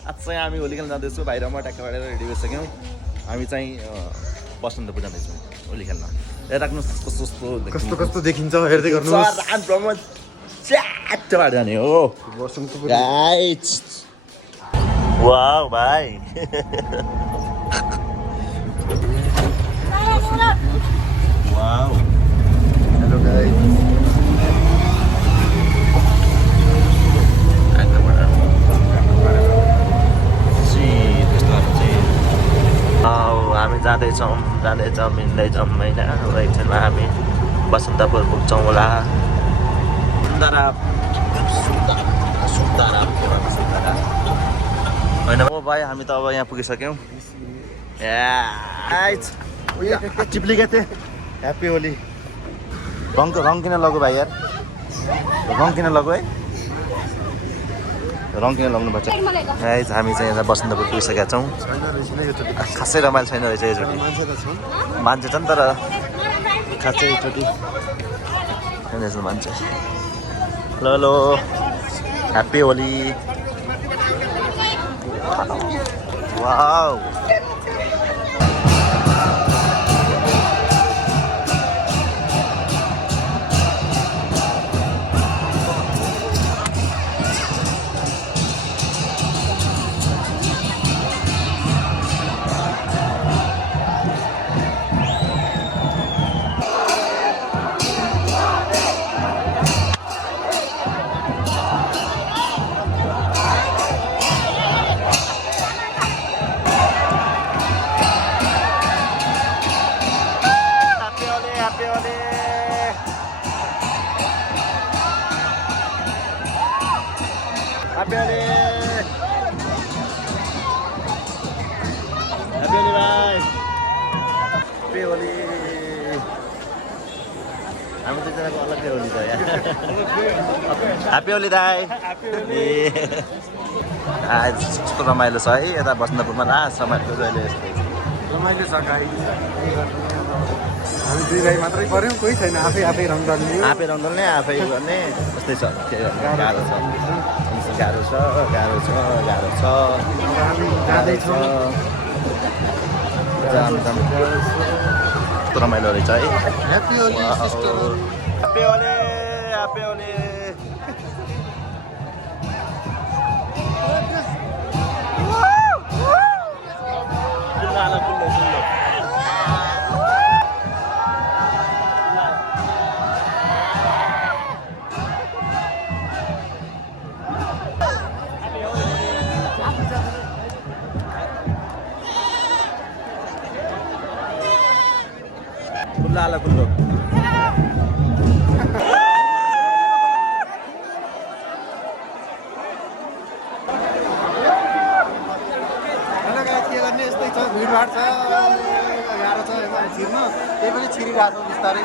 आज चाहिँ हामी होली खेल्न जाँदैछौँ भाइ र म ट्याक्क पारेर रेडी भइसक्यौँ हामी चाहिँ बसन्तपुर जाँदैछौँ होली खेल्न हेर्नुहोस् कस्तो कस्तो देखिन्छ हेर्दै गर्नुहोस् च्याट भएर जाने हो वाउ भाइ वाउ हेलो गाइस हामी जाँदैछौँ मिल्दैछौँ होइन एकछिनमा हामी बसन्तपुर पुग्छौँ होला होइन ओ भाइ हामी त अब यहाँ पुगिसक्यौँ चिप्लिका थिएँ ह्याप्पी होली रङ किन लगो भाइ यार रङ किन लगो है रङ किन लगाउनुपर्छ हामी चाहिँ यहाँ बसन्तपुर पुगिसकेका छौँ खासै रमाइलो छैन रहेछ योचोटि मान्छे छ नि तर खासै एकचोटि मान्छे hello happy Holi wow happy Holi दाइ कस्तो रमाइलो छ है यता बसन्तपुरमा लास्ट रमाइलो अहिले यस्तै रमाइलो छ गाई हामी दुई भाइ मात्रै पर्यौँ कोही छैन आफै रङ दल्ने आफै गर्ने यस्तै छ गाह्रो छ हामी जाँदैछौँ कस्तो रमाइलो रहेछ है ह्याप्पी होली ह्याप्पी होली कुल्लो यस्तै छ भिडभाड छ गाह्रो छ छिर्न त्यही पनि छिरिरहेको छ बिस्तारै